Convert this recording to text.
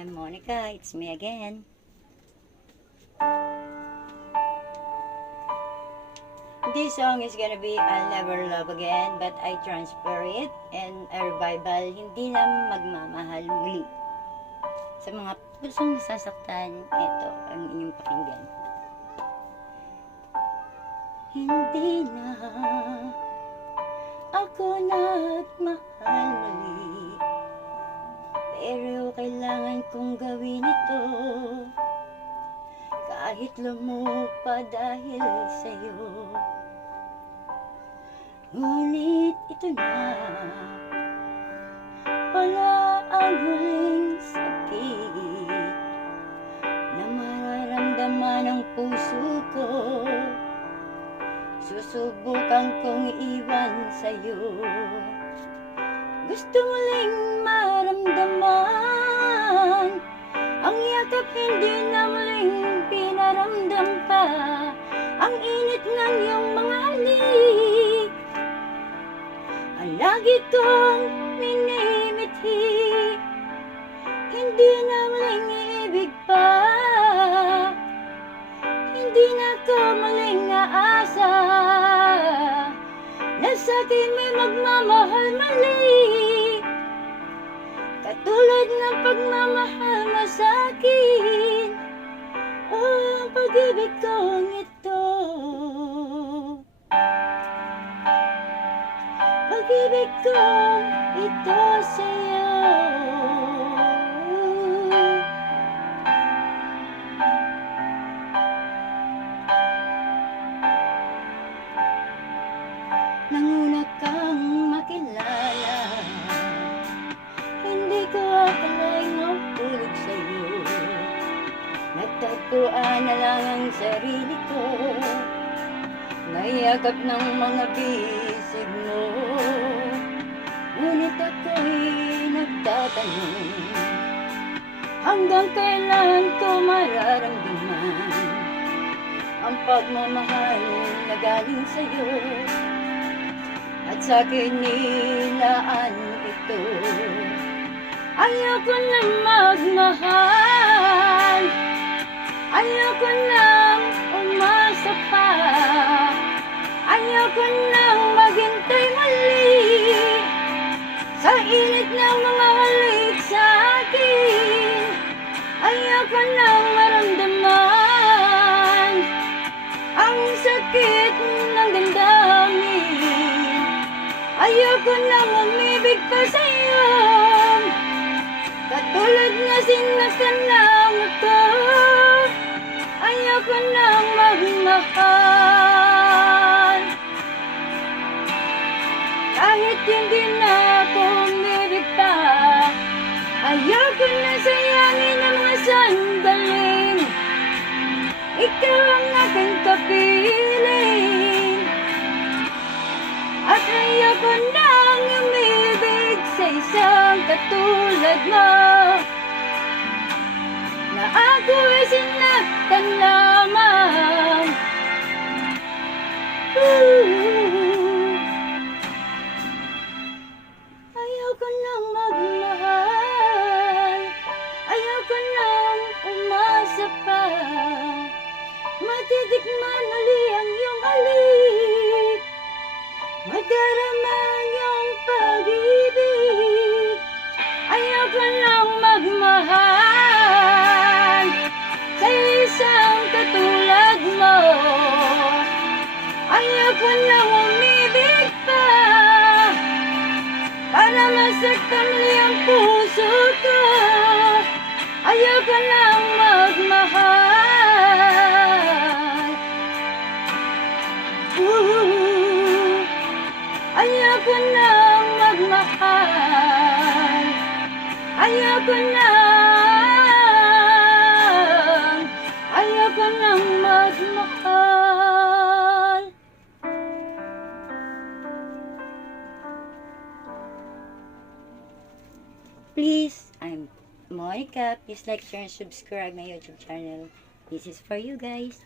I'm Monica. It's me again. This song is gonna be I'll Never Love Again, but I transfer it and a revival, hindi na magmamahal muli. Sa mga pusong nasasaktan, ito ang inyong pakinggan. Hindi na ako nagmahal muli, pero kailangan kong gawin ito, kahit lumupa dahil sa'yo. Ngunit ito na pala ang huling sakit na mararamdaman ng puso ko. Susubukan kong iwan sa'yo. Gusto muling maramdaman ang yakap, hindi na muling pinaramdam pa ang init ng iyong mga halik. Ang lagi kong minimithi, hindi na muling iibig pa. Hindi na ko muling aasa na sa'kin may magmamahal mali, katulad ng pagmamahal mo sa'kin. Oh, ang pag-ibig kong ito, pag-ibig kong ito sa'yo. Nanguna kang makilala, hindi ko akala'y mahulog sa'yo. Nagtagpuan na lang ang sarili ko, nayakap ng mga bisig mo. Ngunit ako'y nagtatanong, hanggang kailan ko mararamdaman ang pagmamahal na galing sa'yo at sa'kin nilaan ito. Ayoko na magmahal, ayoko nang umasa pa, ayoko nang maghintay muli sa init ng mga halik sa'kin. Ayoko nang maramdaman ang sakit ng damdamin. Ayoko nang umibig pa sa'yo, katulad na sinaktan lang ako. Ayoko nang magmahal, kahit hindi na ako umibig pa. Ayoko na sayangin ang mga sandaling ikaw ang aking kapiling. At ayoko nang umibig sa isang katulad mo, na ako ay sinaktan lamang. Ayoko nang magmahal, ayoko nang umasa pa, matitikman uli ang iyong halik, magdarama ang iyong pag-ibig. Ayoko nang magmahal sa isang katulad mo. Ayoko nang umibig pa para masaktan muli ang puso ko. Ayoko nang magmahal. Ayoko nang magmahal, ayoko nang magmahal. Please, I'm Monica. Please like, share, and subscribe my YouTube channel. This is for you guys.